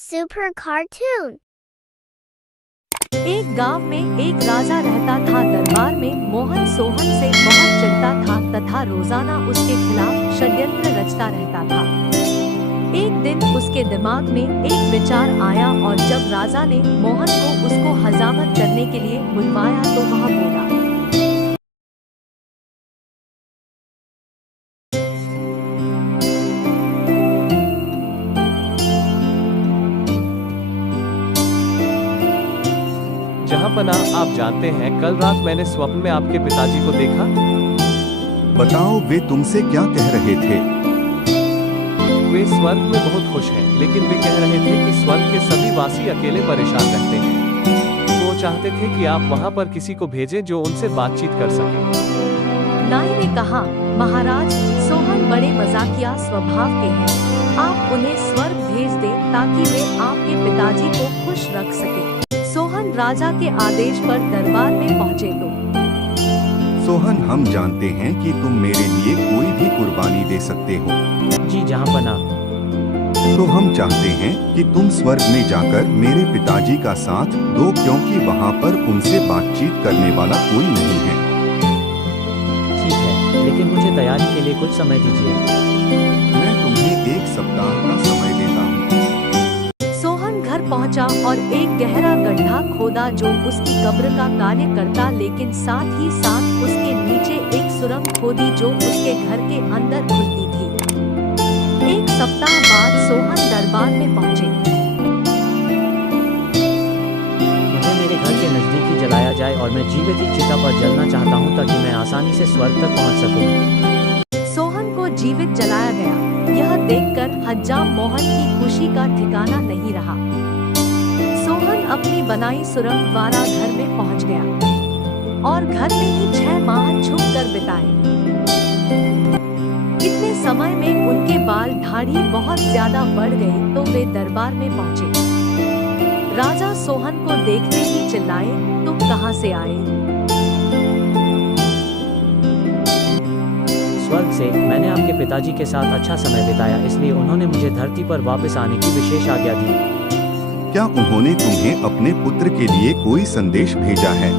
Super cartoon. एक गांव में एक राजा रहता था। दरबार में मोहन सोहन से बहुत चिढ़ता था तथा रोजाना उसके खिलाफ षड्यंत्र रचता रहता था। एक दिन उसके दिमाग में एक विचार आया और जब राजा ने मोहन को उसको हजामत करने के लिए बुलवाया तो वह बोला, जहाँपना, आप जानते हैं कल रात मैंने स्वप्न में आपके पिताजी को देखा। बताओ वे तुमसे क्या कह रहे थे? वे स्वर्ग में बहुत खुश हैं, लेकिन वे कह रहे थे कि स्वर्ग के सभी वासी अकेले परेशान रहते हैं। वो चाहते थे कि आप वहाँ पर किसी को भेजें जो उनसे बातचीत कर सके। नाई ने कहा, महाराज, सोहन बड़े मजाकिया स्वभाव के हैं। आप उन्हें स्वर्ग भेज दें ताकि वे आपके पिताजी को खुश रख सके। सोहन राजा के आदेश पर दरबार में पहुँचे तो सोहन, हम जानते हैं कि तुम मेरे लिए कोई भी कुर्बानी दे सकते हो। जी जहाँपना। तो हम चाहते हैं कि तुम स्वर्ग में जाकर मेरे पिताजी का साथ दो, क्योंकि वहाँ पर उनसे बातचीत करने वाला कोई नहीं है। ठीक है, लेकिन मुझे तैयारी के लिए कुछ समय दीजिए। मैं तुम्हें एक सप्ताह का समय देता हूँ। सोहन घर पहुंचा और एक गहरा गड्ढा खोदा जो उसकी कब्र का कार्य करता, लेकिन साथ ही साथ उसके नीचे एक सुरंग खोदी जो उसके घर के अंदर खुलती थी। एक सप्ताह बाद सोहन दरबार में पहुंचे। मुझे मेरे घर के नजदीक ही जलाया जाए और मैं जीवित ही चिता पर जलना चाहता हूँ ताकि मैं आसानी से स्वर्ग तक पहुँच सकूँ। सोहन को जीवित जलाया गया। यह देखकर हज्जाम मोहन की खुशी का ठिकाना नहीं रहा। सोहन अपनी बनाई सुरंग द्वारा घर में पहुंच गया और घर में ही 6 माह छुप कर बिताए। इतने समय में उनके बाल दाढ़ी बहुत ज्यादा बढ़ गए तो वे दरबार में पहुंचे। राजा सोहन को देखते ही चिल्लाए, तुम कहां से आए? स्वर्ग से। मैंने आपके पिताजी के साथ अच्छा समय बिताया, इसलिए उन्होंने मुझे धरती पर वापस आने की विशेष आज्ञा दी। क्या उन्होंने तुम्हें अपने पुत्र के लिए कोई संदेश भेजा है?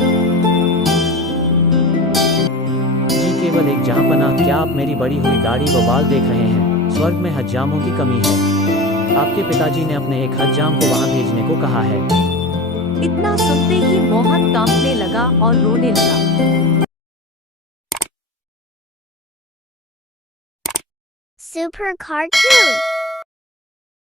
जी केवल एक, जहाँपना। क्या आप मेरी बड़ी हुई दाढ़ी व बाल देख रहे हैं? स्वर्ग में हज्जामों की कमी है। आपके पिताजी ने अपने एक हज्जाम को वहाँ भेजने को कहा है। इतना सुनते ही मोहन कांपने लगा और रोने लगा। Super cartoon.